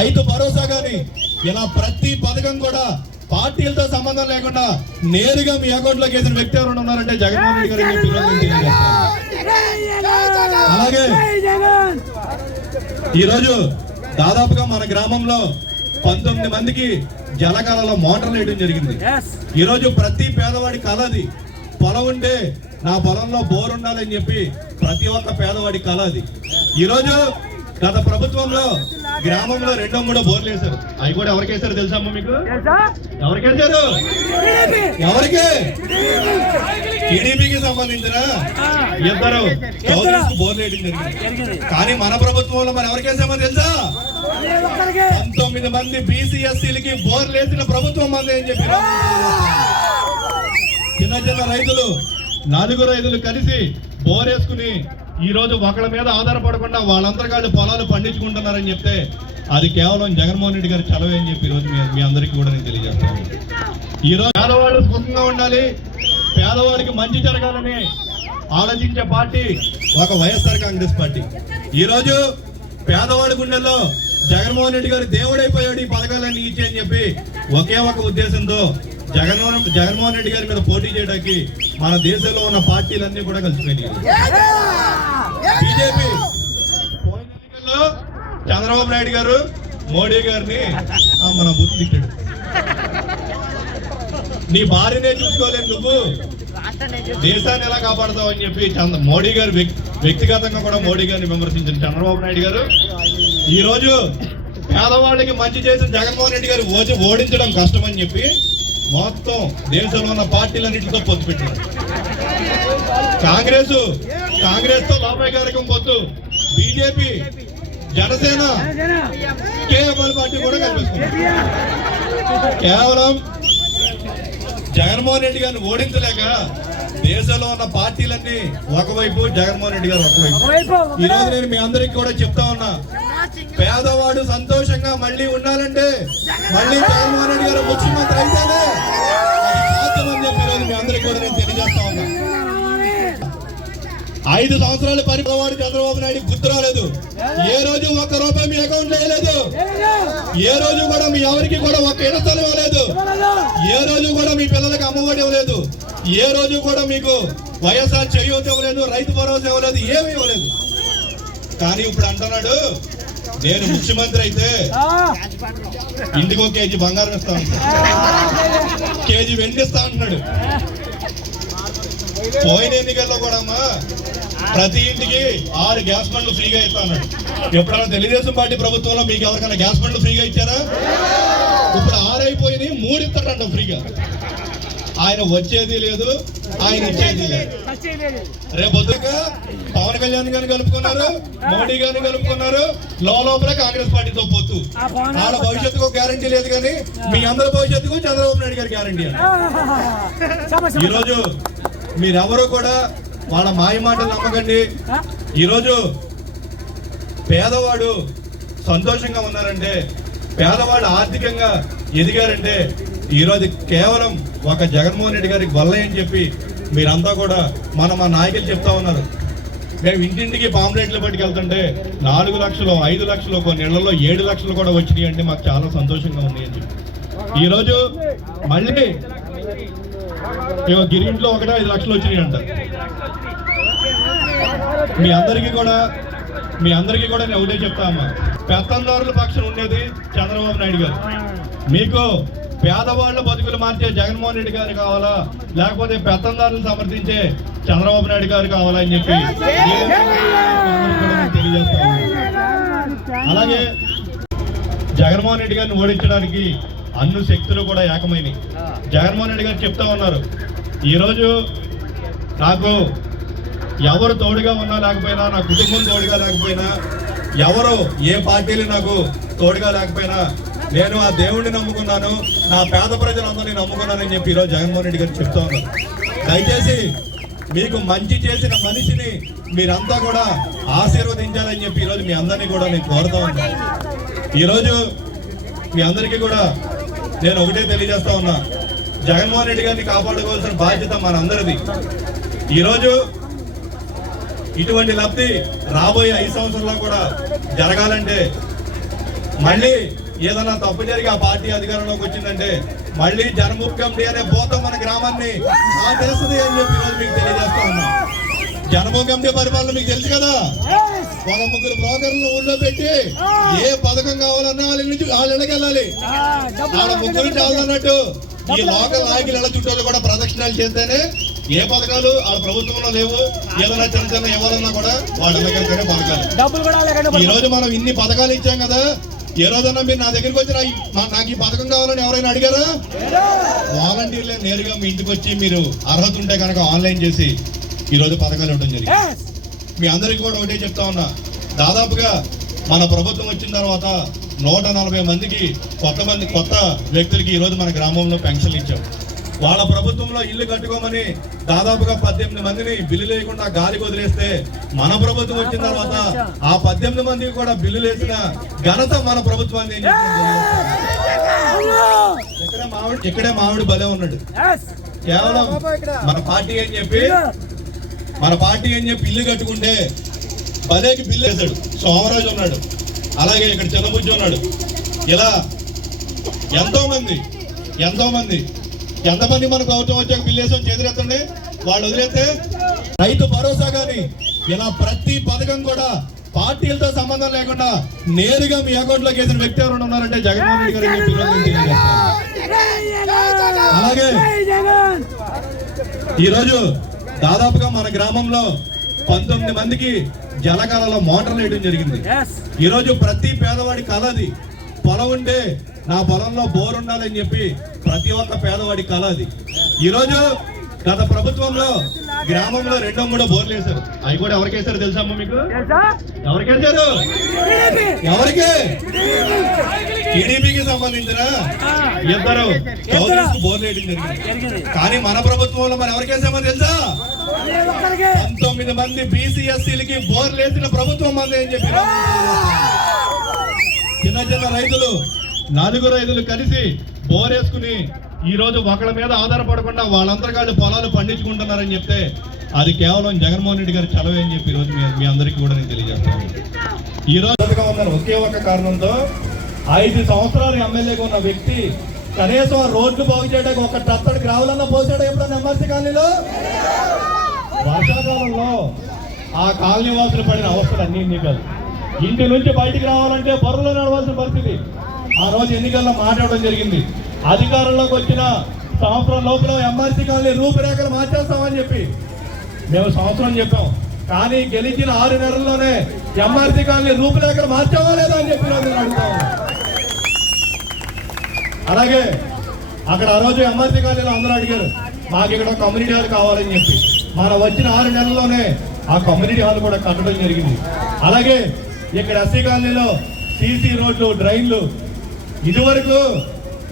రైతు భరోసా గాని ఇలా ప్రతి పథకం కూడా పార్టీలతో సంబంధం లేకుండా నేరుగా మీ అకౌంట్లోకి వేసిన వ్యక్తి ఎవరు ఉన్నారంటే జగన్మోహన్ రెడ్డి గారు ఈరోజు. అలాగే ఈ రోజు దాదాపుగా మన గ్రామంలో పంతొమ్మిది మందికి జలకాలలో మోటార్లు వేయడం జరిగింది. ఈ రోజు ప్రతి పేదవాడి కళ అది. పొలం ఉంటే నా పొలంలో బోర్ ఉండాలని చెప్పి ప్రతి ఒక్క పేదవాడి కళ అది. ఈ రోజు గత ప్రభుత్వంలో గ్రామంలో రెండో మూడో బోర్లు వేశారు. అవి కూడా ఎవరికి వేశారు తెలుసా అమ్మ మీకు? ఎవరికి వేశారు? ఎవరికి? టీడీపీకి సంబంధించిన? ఇద్దరు. బోర్లు వేయడం జరిగింది. కానీ మన ప్రభుత్వంలో మనం ఎవరికి వేసామో తెలుసా? పంతొమ్మిది మంది బీసీఎస్సీలకి బోర్లు వేసిన ప్రభుత్వం మంది అని చెప్పి. చిన్న చిన్న రైతులు నలుగురు రైతులు కలిసి బోర్ వేసుకుని ఈ రోజు ఒకళ్ళ మీద ఆధారపడకుండా వాళ్ళంతరకాళ్ళు పొలాలు పండించుకుంటున్నారని చెప్తే అది కేవలం జగన్మోహన్ రెడ్డి గారి చలవే అని చెప్పి ఈరోజు రోజు మీ- అందరికీ కూడా నేను తెలియజేస్తాను. ఈ రోజు పేదవాళ్ళు సుఖంగా ఉండాలి. పేదవాడికి మంచి జరగాలని ఆలోచించే పార్టీ ఒక వైఎస్ఆర్ కాంగ్రెస్ పార్టీ. ఈరోజు పేదవాడి గుండెల్లో జగన్మోహన్ రెడ్డి గారు దేవుడైపోయాడు ఈ పథకాలన్నీ ఇచ్చి అని చెప్పి ఒకే ఒక ఉద్దేశంతో జగన్మోహన్ జగన్మోహన్ రెడ్డి గారి మీద పోటీ చేయడానికి మన దేశంలో ఉన్న పార్టీలన్నీ కూడా కలిసిపోయినాయి. బీజేపీ. పోయిన ఎన్నికల్లో చంద్రబాబు నాయుడు గారు మోడీ గారిని మన బుద్ధి తిట్టాడు. నీ భార్యనే చూసుకోలేదు నువ్వు. దేశాన్ని ఎలా కాపాడతావు అని చెప్పి చంద్ర మోడీ గారు వ్యక్తిగతంగా కూడా మోడీ గారిని విమర్శించిన చంద్రబాబు నాయుడు గారు ఈ రోజు పేదవాళ్ళకి మంచి చేసిన జగన్మోహన్ రెడ్డి గారు ఓచి ఓడించడం కష్టమని చెప్పి మొత్తం దేశంలో ఉన్న పార్టీలన్నింటితో పొత్తు పెట్టారు కాంగ్రెస్ కాంగ్రెస్తో లోపాయకారకం పొత్తు. బీజేపీ జనసేన కేఎంఎల్ పార్టీ కూడా కనిపిస్తుంది. కేవలం జగన్మోహన్ రెడ్డి గారిని ఓడించలేక దేశంలో ఉన్న పార్టీలన్నీ ఒకవైపు జగన్మోహన్ రెడ్డి గారు ఒకవైపు. ఈ రోజు నేను మీ అందరికి కూడా చెప్తా ఉన్నా. పేదవాడు సంతోషంగా మళ్ళీ ఉండాలంటే మళ్ళీ జగన్మోహన్ రెడ్డి గారు ముఖ్యమంత్రి అయితేనే ఐదు సంవత్సరాలు పరిపాలన చంద్రబాబు నాయుడు గుర్తు రాలేదు. ఏ రోజు ఒక్క రూపాయి మీ అకౌంట్లో వేయలేదు. ఏ రోజు కూడా మీ ఎవరికి కూడా ఒక్క ఇడతలు ఇవ్వలేదు. ఏ రోజు కూడా మీ పిల్లలకు అమ్మఒడి ఇవ్వలేదు. ఏ రోజు కూడా మీకు వైఎస్ఆర్ చేయూత ఇవ్వలేదు రైతు భరోసా ఇవ్వలేదు ఏమీ ఇవ్వలేదు. కానీ ఇప్పుడు అంటున్నాడు నేను ముఖ్యమంత్రి అయితే ఇంటికో కేజీ బంగారం ఇస్తా కేజీ వెండి ఇస్తా అంటున్నాడు. పోయిన ఎన్నికల్లో కూడా అమ్మా ప్రతి ఇంటికి ఆరు గ్యాస్ బండ్లు ఫ్రీగా ఇస్తా అన్నాడు. ఎప్పుడైనా తెలుగుదేశం పార్టీ ప్రభుత్వంలో మీకు ఎవరికైనా గ్యాస్ బండ్లు ఫ్రీగా ఇచ్చారా? ఇప్పుడు ఆరు అయిపోయినాయి మూడు ఇస్తాడంట ఫ్రీగా. ఆయన వచ్చేది లేదు ఆయన ఇచ్చేది లేదు. రేపు పొద్దుగా పవన్ కళ్యాణ్ గారిని కలుపుకున్నారు మోడీ గారిని కలుపుకున్నారు లోపల కాంగ్రెస్ పార్టీతో పొత్తు వాళ్ళ భవిష్యత్తుకు గ్యారంటీ లేదు కానీ మీ అందరి భవిష్యత్తుకు చంద్రబాబు నాయుడు గారి గ్యారంటీ ఈరోజు మీరెవరూ కూడా వాళ్ళ మాయ మాటలు నమ్మకండి. ఈరోజు పేదవాడు సంతోషంగా ఉన్నారంటే పేదవాడు ఆర్థికంగా ఎదిగారంటే ఈరోజు కేవలం ఒక జగన్మోహన్ రెడ్డి గారికి వల్ల అని చెప్పి మీరంతా కూడా మన మా నాయకులు చెప్తా ఉన్నారు. మేము ఇంటింటికి పాంప్లెట్లు పట్టుకెళ్తుంటే నాలుగు లక్షలు ఐదు లక్షలు కొన్ని నెలల్లో ఏడు లక్షలు కూడా వచ్చినాయి అంటే మాకు చాలా సంతోషంగా ఉంది అని చెప్పి. ఈరోజు మళ్ళీ ఇగో గిరింట్లో ఒకటే ఐదు లక్షలు వచ్చినాయి అంట మీ అందరికీ కూడా మీ అందరికీ కూడా నేను ఒకటే చెప్తా అమ్మా. పెత్తందారుల పక్షం ఉండేది చంద్రబాబు నాయుడు గారు. మీకు పేదవాళ్ళ బతుకులు మార్చే జగన్మోహన్ రెడ్డి గారు కావాలా? లేకపోతే పెత్తందారులను సమర్థించే చంద్రబాబు నాయుడు గారు కావాలా అని చెప్పి. అలాగే జగన్మోహన్ రెడ్డి గారిని ఓడించడానికి అన్ని శక్తులు కూడా ఏకమైనవి. జగన్మోహన్ రెడ్డి గారు చెప్తా ఉన్నారు ఈరోజు నాకు ఎవరు తోడుగా ఉన్నా లేకపోయినా నా కుటుంబం తోడుగా లేకపోయినా ఎవరు ఏ పార్టీలు నాకు తోడుగా లేకపోయినా నేను ఆ దేవుడిని నమ్ముకున్నాను నా పేద ప్రజలందరినీ నమ్ముకున్నానని చెప్పి ఈరోజు జగన్మోహన్ రెడ్డి గారు చెప్తా ఉన్నారు. దయచేసి మీకు మంచి చేసిన మనిషిని మీరంతా కూడా ఆశీర్వదించాలని చెప్పి ఈరోజు మీ అందరినీ కూడా నేను కోరుతా ఉన్నాను. ఈరోజు మీ అందరికీ కూడా నేను ఒకటే తెలియజేస్తా ఉన్నా. జగన్మోహన్ రెడ్డి గారిని కాపాడుకోవాల్సిన బాధ్యత మనందరిది. ఈరోజు ఇటువంటి లబ్ధి రాబోయే ఐదు సంవత్సరాల్లో కూడా జరగాలంటే మళ్ళీ ఏదైనా తప్పు జరిగి ఆ పార్టీ అధికారంలోకి వచ్చిందంటే మళ్ళీ జనముఖ్ కమిటీ అనే పోత మన గ్రామాన్ని ఆపేస్తుంది అని చెప్పి ఈరోజు మీకు తెలియజేస్తా ఉన్నాం. కమిటీ పరిపాలన మీకు తెలుసు కదా? ఒక ముగ్గురు బ్రోకర్లు ఊళ్ళో పెట్టి ఏ పథకం కావాలన్నా వాళ్ళ నుంచి వాళ్ళ వెళ్ళాలి వాళ్ళ ముగ్గురు చాలన్నట్టు ఈ లోకల్ నాయకులు ఎలా చుట్టూ కూడా ప్రదక్షిణాలు చేస్తేనే ఏ పథకాలు వాళ్ళ ప్రభుత్వంలో లేవు ఏదైనా చిన్న చిన్న ఇవ్వాలన్నా కూడా వాళ్ళ దగ్గర పథకాలు. ఈ రోజు మనం ఇన్ని పథకాలు ఇచ్చాం కదా ఏ రోజన్నా మీరు నా దగ్గరికి వచ్చి నా- నా- నాకు ఈ పథకం కావాలని ఎవరైనా అడిగారా? వాలంటీర్లే నేరుగా మీ ఇంటికి వచ్చి మీరు అర్హత ఉంటే కనుక ఆన్లైన్ చేసి ఈ రోజు పథకాలు ఇవ్వడం జరిగింది. మీ అందరికీ కూడా ఒకటే చెప్తా ఉన్నా. దాదాపుగా మన ప్రభుత్వం వచ్చిన తర్వాత నూట నలభై మందికి కొత్త మంది కొత్త వ్యక్తులకి ఈరోజు మన గ్రామంలో పెన్షన్లు ఇచ్చాం. వాళ్ళ ప్రభుత్వంలో ఇల్లు కట్టుకోమని దాదాపుగా పద్దెనిమిది మందిని బిల్లు లేకుండా గాలికి వదిలేస్తే మన ప్రభుత్వం వచ్చిన తర్వాత ఆ పద్దెనిమిది మందికి కూడా బిల్లు వేసిన ఘనత మన ప్రభుత్వాన్ని. ఇక్కడే మామిడి ఇక్కడే మామిడి భలే ఉన్నాడు. కేవలం మన పార్టీ అని చెప్పి మన పార్టీ అని చెప్పి ఇల్లు కట్టుకుంటే భలేకి బిల్లు వేశాడు. సోమరాజు ఉన్నాడు. అలాగే ఇక్కడ చిన్నబుజ్జి ఉన్నాడు. ఇలా ఎంతో మంది ఎంతో మంది ఎంతమంది మన ప్రభుత్వం వచ్చాక బిల్లు వేసాం చేతులెత్తండి వాళ్ళు వదిలేస్తే రైతు భరోసా కానీ ఇలా ప్రతి పథకం కూడా పార్టీలతో సంబంధం లేకుండా నేరుగా మీ అకౌంట్లోకి వేసిన వ్యక్తి ఎవరు ఉన్నారంటే జగన్మోహన్ రెడ్డి గారు. అలాగే ఈరోజు దాదాపుగా మన గ్రామంలో పంతొమ్మిది మందికి జలకాలలో మోటార్లు వేయడం జరిగింది. ఈరోజు ప్రతి పేదవాడి కళ అది. పొలం ఉంటే నా పొలంలో బోర్ ఉండాలని చెప్పి ప్రతి ఒక్క పేదవాడి కళ అది. ఈరోజు గత ప్రభుత్వంలో గ్రామంలో రెండో మూడో బోర్లు వేశారు. అవి కూడా ఎవరికి వేశారు తెలుసా అమ్మ మీకు? ఎవరికి వేశారు? ఎవరికి? టీడీపీకి సంబంధించిన ఇద్దరు బోర్లు వేయడం జరిగింది. కానీ మన ప్రభుత్వంలో మనం ఎవరికి వేసామో తెలుసా? పంతొమ్మిది మంది బీసీఎస్సీలకి బోర్లు వేసిన ప్రభుత్వం మంది అని చెప్పి చిన్న చిన్న రైతులు నలుగురు రైతులు కలిసి బోర్ వేసుకుని ఈ రోజు ఒకళ్ళ మీద ఆధారపడకుండా వాళ్ళందరి వాళ్ళు పొలాలు పండించుకుంటున్నారని చెప్తే అది కేవలం జగన్మోహన్ రెడ్డి గారి చలవే అని చెప్పి ఈరోజు రోజు మీ- మీ అందరికీ కూడా నేను తెలియజేస్తాను. ఈ రోజు ఒకే ఒక కారణంతో ఐదు సంవత్సరాలు ఎమ్మెల్యేగా ఉన్న వ్యక్తి కనీసం రోడ్లు బాగు చేయడానికి ఒక టత్తడికి రావాలన్నా పోసాడు ఎప్పుడన్నా ఎమ్మెల్సీ కాలనీలో? వర్షాకాలంలో ఆ కాలనీ వాసులు పడిన అవస్థలు అన్ని ఎన్నికలు ఇంటి నుంచి బయటికి రావాలంటే బరువులో నడవాల్సిన పరిస్థితి. ఆ రోజు ఎన్నికల్లో మాట్లాడడం జరిగింది. అధికారంలోకి వచ్చిన సంవత్సరం లోపల ఎంఆర్సీ కాలనీ రూపురేఖలు మార్చేస్తామని చెప్పి మేము సంవత్సరం చెప్పాం. కానీ గెలిచిన ఆరు నెలల్లోనే ఎంఆర్సీ కాలనీ రూపురేఖలు మార్చామా లేదా అని చెప్పి అలాగే అక్కడ ఆ రోజు ఎంఆర్సీ కాలనీలో అందరూ అడిగారు మాకు ఇక్కడ కమ్యూనిటీ హాల్ కావాలని చెప్పి. మన వచ్చిన ఆరు నెలల్లోనే ఆ కమ్యూనిటీ హాల్ కూడా కట్టడం జరిగింది. అలాగే ఇక్కడ ఎస్సీ కాలనీలో సీసీ రోడ్లు డ్రైన్లు ఇదివరకు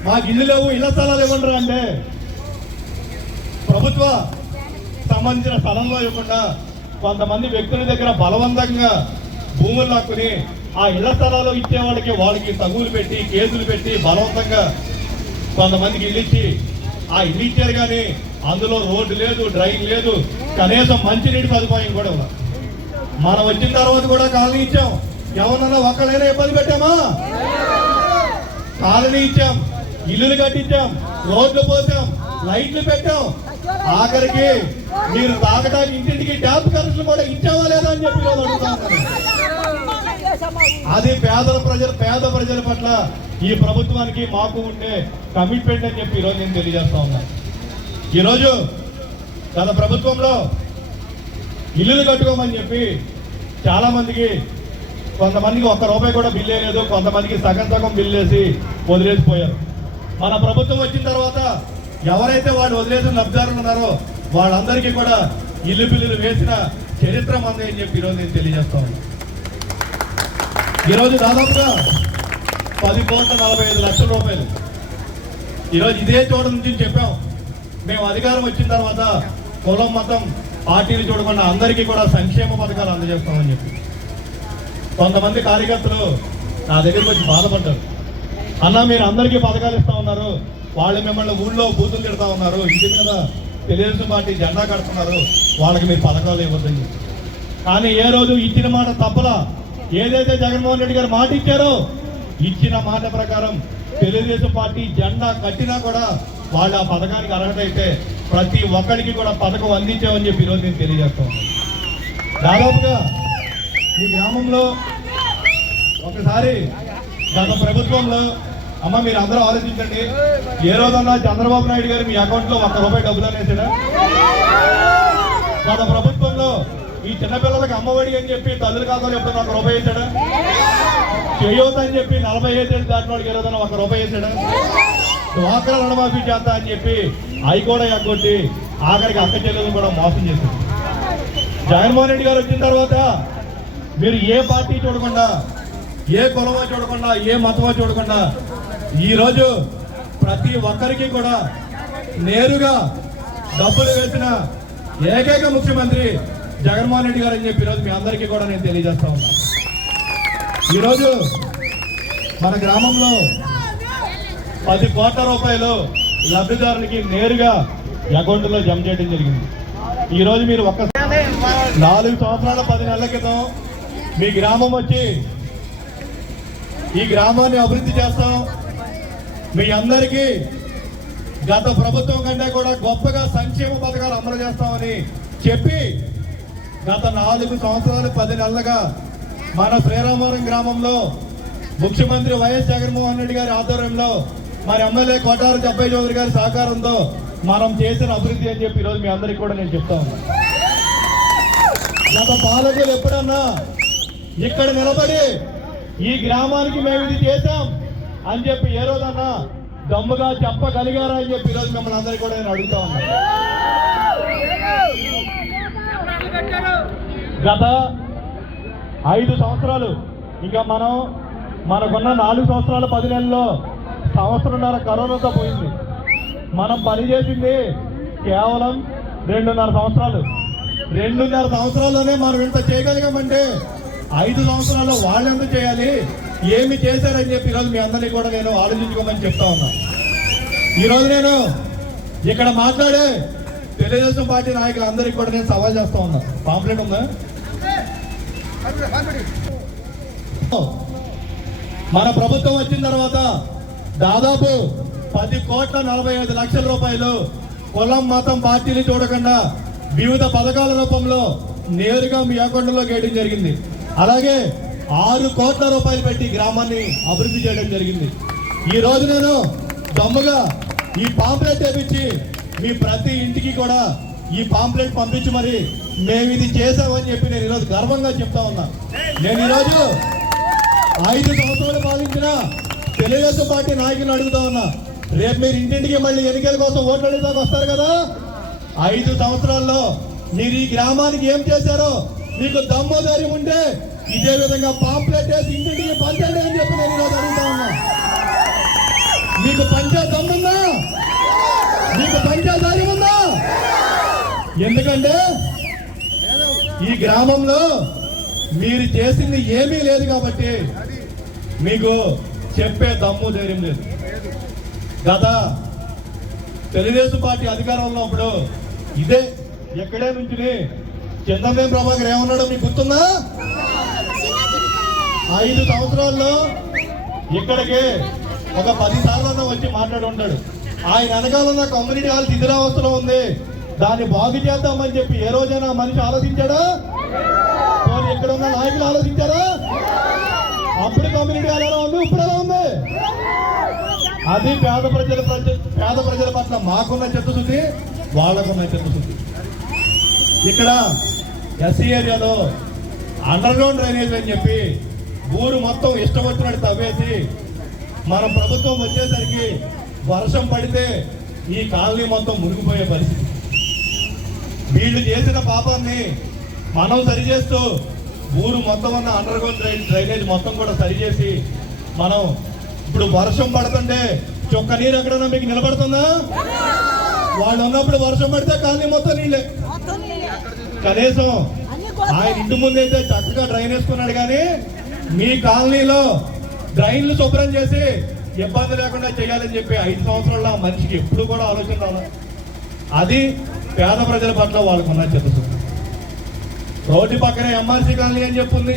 మాకు ఇల్లు లేవు ఇళ్ళ స్థలాలు ఇవ్వండి అంటే. ప్రభుత్వ సంబంధించిన స్థలంలో ఇవ్వకుండా కొంతమంది వ్యక్తుల దగ్గర బలవంతంగా భూములు లాక్కుని ఆ ఇళ్ళ స్థలాలు ఇచ్చే వాళ్ళకి వాళ్ళకి తగులు పెట్టి కేసులు పెట్టి బలవంతంగా కొంతమందికి ఇల్లు ఇచ్చి ఆ ఇల్లు ఇచ్చారు కానీ అందులో రోడ్డు లేదు డ్రైన్ లేదు కనీసం మంచినీటి సదుపాయం కూడా మనం వచ్చిన తర్వాత కూడా కాలనీ ఇచ్చాం. ఎవరన్నా ఒక్కడైనా ఇబ్బంది పెట్టామా? కాలనీ ఇచ్చాం. ఇల్లులు కట్టించాం రోడ్లు పోసాం లైట్లు పెట్టాం. ఆఖరికి మీరు తాగడానికి ఇంటింటికి ట్యాప్ కనెక్షన్ కూడా ఇచ్చావా లేదా అని చెప్పి అది పేదల ప్రజలు పేద ప్రజల పట్ల ఈ ప్రభుత్వానికి మాకు ఉండే కమిట్మెంట్ అని చెప్పి ఈరోజు నేను తెలియజేస్తా ఉన్నాను ఈరోజు గత ప్రభుత్వంలో ఇల్లులు కట్టుకోమని చెప్పి చాలామందికి కొంతమందికి ఒక్క రూపాయి కూడా బిల్లు వేయలేదు కొంతమందికి సగం సగం బిల్లు వేసి వదిలేసిపోయారు. మన ప్రభుత్వం వచ్చిన తర్వాత ఎవరైతే వాళ్ళు వదిలేసిన లబ్ధారులు ఉన్నారో వాళ్ళందరికీ కూడా ఇల్లు బిల్లులు వేసిన చరిత్ర మంది అని చెప్పి ఈరోజు నేను తెలియజేస్తా ఉన్నాను ఈరోజు దాదాపుగా పది కోట్ల నలభై ఐదు లక్షల రూపాయలు. ఈరోజు ఇదే చోట నుంచి చెప్పాం. మేము అధికారం వచ్చిన తర్వాత కులం మతం పార్టీలు చూడకుండా అందరికీ కూడా సంక్షేమ పథకాలు అందజేస్తామని చెప్పి. కొంతమంది కార్యకర్తలు నా దగ్గరికి వచ్చి బాధపడ్డారు. అన్న మీరు అందరికీ పథకాలు ఇస్తా ఉన్నారు. వాళ్ళు మిమ్మల్ని ఊళ్ళో బూతులు తిడతా ఉన్నారు. ఇంటి మీద తెలుగుదేశం పార్టీ జెండా కడుతున్నారు. వాళ్ళకి మీరు పథకాలు ఇవ్వద్దని కానీ ఏ రోజు ఇచ్చిన మాట తప్పలా? ఏదైతే జగన్మోహన్ రెడ్డి గారు మాట ఇచ్చారో ఇచ్చిన మాట ప్రకారం తెలుగుదేశం పార్టీ జెండా కట్టినా కూడా వాళ్ళు ఆ పథకానికి అర్హత అయితే ప్రతి ఒక్కరికి కూడా పథకం అందించామని చెప్పి ఈరోజు నేను తెలియజేస్తాను దాదాపుగా ఈ గ్రామంలో ఒకసారి గత ప్రభుత్వంలో అమ్మ మీరు అందరూ ఆలోచించండి. ఏ రోజన్నా చంద్రబాబు నాయుడు గారు మీ అకౌంట్లో ఒక్క రూపాయి డబ్బులు అనేసాడా? గత ప్రభుత్వంలో ఈ చిన్నపిల్లలకి అమ్మఒడి అని చెప్పి తల్లుల ఖాతాలు ఎప్పుడు ఒక రూపాయి వేసాడా? చేయూత అని చెప్పి నలభై ఐదు దాటిన వాడికి ఏ ఒక రూపాయి వేసాడా? డ్వాక్రా రుణమాఫీ చేస్తా అని చెప్పి అవి కూడా ఎగ్గొట్టి ఆఖరికి అక్క చెల్లెలు కూడా మోసం చేసింది జగన్మోహన్ రెడ్డి గారు వచ్చిన తర్వాత మీరు ఏ పార్టీ చూడకుండా ఏ కులమో చూడకుండా ఏ మతమో చూడకుండా ఈరోజు ప్రతి ఒక్కరికి కూడా నేరుగా డబ్బులు వేసిన ఏకైక ముఖ్యమంత్రి జగన్మోహన్ రెడ్డి గారు అని చెప్పి ఈరోజు మీ అందరికీ కూడా నేను తెలియజేస్తా ఉన్నా. ఈరోజు మన గ్రామంలో పది కోట్ల రూపాయలు లబ్ధిదారునికి నేరుగా అకౌంట్లో జమ చేయడం జరిగింది. ఈరోజు మీరు ఒక్క నాలుగు సంవత్సరాల పది నెలల క్రితం మీ గ్రామం వచ్చి ఈ గ్రామాన్ని అభివృద్ధి చేస్తాం. మీ అందరికీ గత ప్రభుత్వం కంటే కూడా గొప్పగా సంక్షేమ పథకాలు అమలు చేస్తామని చెప్పి గత నాలుగు సంవత్సరాలు పది నెలలుగా మన శ్రీరామవరం గ్రామంలో ముఖ్యమంత్రి వైఎస్ జగన్మోహన్ రెడ్డి గారి ఆధ్వర్యంలో మరి ఎమ్మెల్యే కోటారు జబ్బయ్య చౌదరి గారి సహకారంతో మనం చేసిన అభివృద్ధి అని చెప్పి ఈరోజు మీ అందరికీ కూడా నేను చెప్తా ఉన్నా. గత పాలకులు ఎప్పుడన్నా ఇక్కడ నిలబడి ఈ గ్రామానికి మేము ఇది చేశాం అని చెప్పి ఏ రోజన్నా దమ్ముగా చెప్పగలిగారా అని చెప్పి ఈరోజు మిమ్మల్ని అందరికీ కూడా నేను అడుగుతా ఉన్నాను గత ఐదు సంవత్సరాలు ఇంకా మనం మనకున్న నాలుగు సంవత్సరాల పది నెలల్లో సంవత్సరంన్నర కరోనాతో పోయింది. మనం పనిచేసింది కేవలం రెండున్నర సంవత్సరాలు. రెండున్నర సంవత్సరాల్లోనే మనం ఇంత చేయగలిగామంటే ఐదు సంవత్సరాల్లో వాళ్ళు ఎంత చేయాలి? ఏమి చేశారని చెప్పి ఈరోజు మీ అందరినీ కూడా నేను ఆలోచించుకోమని చెప్తా ఉన్నా. ఈరోజు నేను ఇక్కడ మాట్లాడే తెలుగుదేశం పార్టీ నాయకులందరికీ కూడా నేను సవాల్ చేస్తా ఉన్నా. పాంప్లెట్ ఉందా? మన ప్రభుత్వం వచ్చిన తర్వాత దాదాపు పది కోట్ల నలభై ఐదు లక్షల రూపాయలు కులం మతం పార్టీని చూడకుండా వివిధ పథకాల రూపంలో నేరుగా మీ అకౌంట్లో వేయడం జరిగింది. అలాగే ఆరు కోట్ల రూపాయలు పెట్టి గ్రామాన్ని అభివృద్ధి చేయడం జరిగింది. ఈ రోజు నేను దమ్ముగా ఈ పాంప్లెట్ తెప్పించి మీ ప్రతి ఇంటికి కూడా ఈ పాంప్లెట్ పంపించి మరి మేము ఇది చేసామని చెప్పి నేను ఈరోజు గర్వంగా చెప్తా ఉన్నా. నేను ఈరోజు ఐదు సంవత్సరాలు పాలించిన తెలుగుదేశం పార్టీ నాయకులను అడుగుతా ఉన్నా. రేపు మీరు ఇంటింటికి మళ్ళీ ఎన్నికల కోసం ఓట్లు అడుగుతాకి వస్తారు కదా? ఐదు సంవత్సరాల్లో మీరు ఈ గ్రామానికి ఏం చేశారో మీకు దమ్మోదారి ఉంటే ఇదే విధంగా పాంప్లెట్ వేసి ఇంటింటికి పంచండి అని చెప్పి నేను ఈరోజు అడుగుతా ఉన్నా. మీకు పంచే దమ్ముందా మీకు పంచే ధైర్యం ఉందా? ఎందుకంటే ఈ గ్రామంలో మీరు చేసింది ఏమీ లేదు కాబట్టి మీకు చెప్పే దమ్ము ధైర్యం లేదు. గత తెలుగుదేశం పార్టీ అధికారంలో ఉన్నప్పుడు ఇదే ఎక్కడే నుంచి చంద్రబాబు ప్రభాకర్ ఏమన్నాడో మీకు గుర్తుందా? ఐదు సంవత్సరాల్లో ఇక్కడికి ఒక పది సార్లు వచ్చి మాట్లాడి ఉంటాడు. ఆయన వెనకాల కమ్యూనిటీ హాల్ శిథిరావస్థలో ఉంది. దాన్ని బాగు చేద్దామని చెప్పి ఏ రోజైనా మనిషి ఆలోచించాడా? ఇక్కడ ఉన్న నాయకులు ఆలోచించారా? అప్పుడు కమ్యూనిటీ హాల్ ఎలా ఉంది? ఇప్పుడు ఎలా ఉంది? అది పేద ప్రజల పేద ప్రజల పట్ల మాకున్న చిత్తశుద్ధి వాళ్ళకున్న చిత్తశుద్ధి. ఇక్కడ ఎస్సీ ఏరియాలో అండర్ గ్రౌండ్ డ్రైనేజ్ అని చెప్పి ఊరు మొత్తం ఇష్టం వచ్చినట్టు తవ్వేసి మన ప్రభుత్వం వచ్చేసరికి వర్షం పడితే ఈ కాలనీ మొత్తం మునిగిపోయే పరిస్థితి. వీళ్ళు చేసిన పాపాన్ని మనం సరిచేస్తూ ఊరు మొత్తం ఉన్న అండర్ గ్రౌండ్ డ్రైనేజ్ మొత్తం కూడా సరిచేసి మనం ఇప్పుడు వర్షం పడుతుంటే చొక్క నీరు ఎక్కడన్నా మీకు నిలబడుతుందా? వాళ్ళు ఉన్నప్పుడు వర్షం పడితే కాలనీ మొత్తం నీళ్ళే. కనీసం ఆయన ఇంటి ముందైతే చక్కగా డ్రైన్ వేసుకున్నాడు కానీ మీ కాలనీలో డ్రైన్లు శుభ్రం చేసి ఇబ్బంది లేకుండా చేయాలని చెప్పి ఐదు సంవత్సరాల మనిషికి ఎప్పుడు కూడా ఆలోచన రాలా. అది పేద ప్రజల పట్ల వాళ్ళకున్న చిత్తశుద్ధి. రోడ్డు పక్కనే ఎంఆర్సీ కాలనీ అని చెప్పుంది.